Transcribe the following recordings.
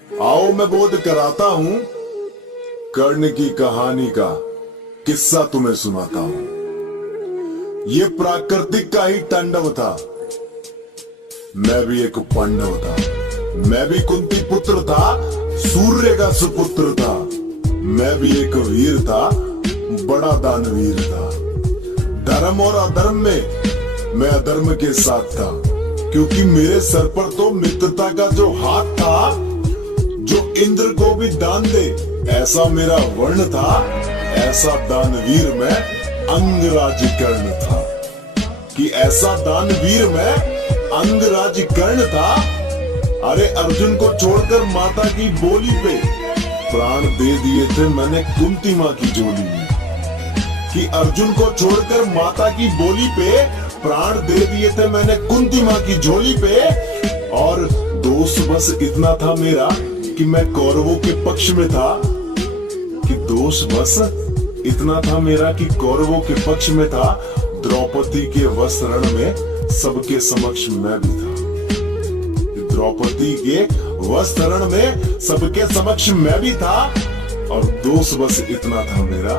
आओ मैं बोध कराता हूं, कर्ण की कहानी का किस्सा तुम्हें सुनाता हूं। ये प्राकृतिक का ही तांडव था। मैं भी एक पांडव था, मैं भी कुंती पुत्र था, सूर्य का सुपुत्र था। मैं भी एक वीर था, बड़ा दानवीर था। धर्म और अधर्म में मैं अधर्म के साथ था, क्योंकि मेरे सर पर तो मित्रता का जो हाथ था, जो इंद्र को भी दान दे ऐसा मेरा वर्ण था। ऐसा दानवीर मैं अंगराज कर्ण था, कि ऐसा दानवीर मैं अंगराज कर्ण था। अरे अर्जुन को छोड़कर माता की बोली पे प्राण दे दिए थे मैंने कुंती माँ की जोली में। कि अर्जुन को छोड़कर माता की बोली पे प्राण दे दिए थे मैंने कुंती माँ की झोली पे। और दोष बस इतना था मेरा कि मैं कौरवों के पक्ष में था। कि दोष बस इतना था मेरा कि कौरवों के पक्ष में था। द्रौपदी के वस्त्रण में सबके समक्ष मैं भी था। द्रौपदी के वस्त्रण में सबके समक्ष मैं भी था। और दोष बस इतना था मेरा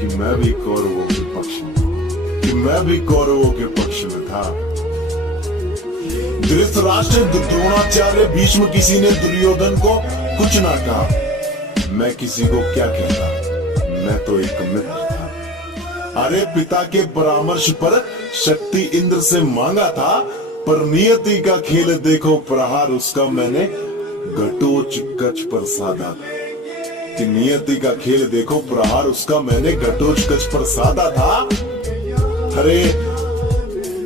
कि मैं भी कौरवों के पक्ष में, कि मैं भी कौरवों के पक्ष में था। धृतराष्ट्र, द्रोणाचार्य, भीष्म, किसी ने दुर्योधन को कुछ ना कहा। मैं किसी को क्या कहता, मैं तो एक मित्र था। अरे पिता के परामर्श पर शक्ति इंद्र से मांगा था, पर नियति का खेल देखो प्रहार उसका मैंने घटोत्कच पर साधा। कि नियति का खेल देखो प्रहार उसका मैंने घटोत्कच पर साधा था। अरे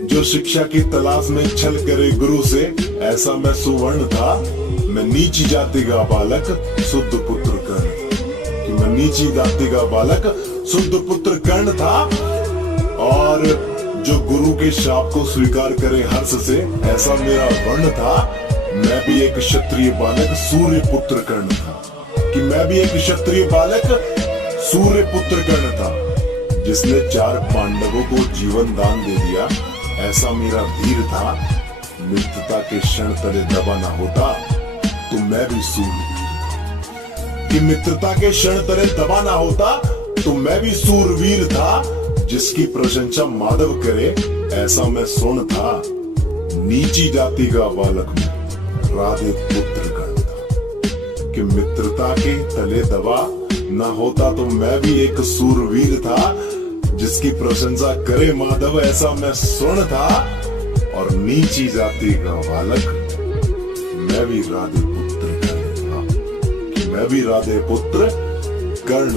जो शिक्षा की तलाश में छल करे गुरु से, ऐसा मैं सुवर्ण था। मैं नीची जाति का बालक शुद्ध पुत्र कर्ण था। कि मैं नीची जाति का बालक शुद्ध पुत्र कर्ण था। और जो गुरु के शाप को स्वीकार करे हर्ष से, ऐसा मेरा वर्ण था। मैं भी एक क्षत्रिय बालक सूर्य पुत्र कर्ण था। कि मैं भी एक क्षत्रिय बालक सूर्य पुत्र कर्ण था, जिसने 4 पांडवों को जीवन दान दे दिया। ऐसा मेरा धीर था। मित्रता के क्षण तले दबा ना होता तो मैं भी सूरवीर था। कि मित्रता के क्षण तले दबा ना होता तो मैं भी सूरवीर था। जिसकी प्रशंसा माधव करे ऐसा मैं स्वर्ण था। नीची जाति का बालक मैं राधे पुत्र कर्ण था। कि मित्रता के तले दबा ना होता तो मैं भी एक सूरवीर था। जिसकी प्रशंसा करे माधव ऐसा मैं स्वर्ण था। और नीची जाति का बालक मैं भी राधे पुत्र कर्ण था। कि मैं भी राधे पुत्र कर्ण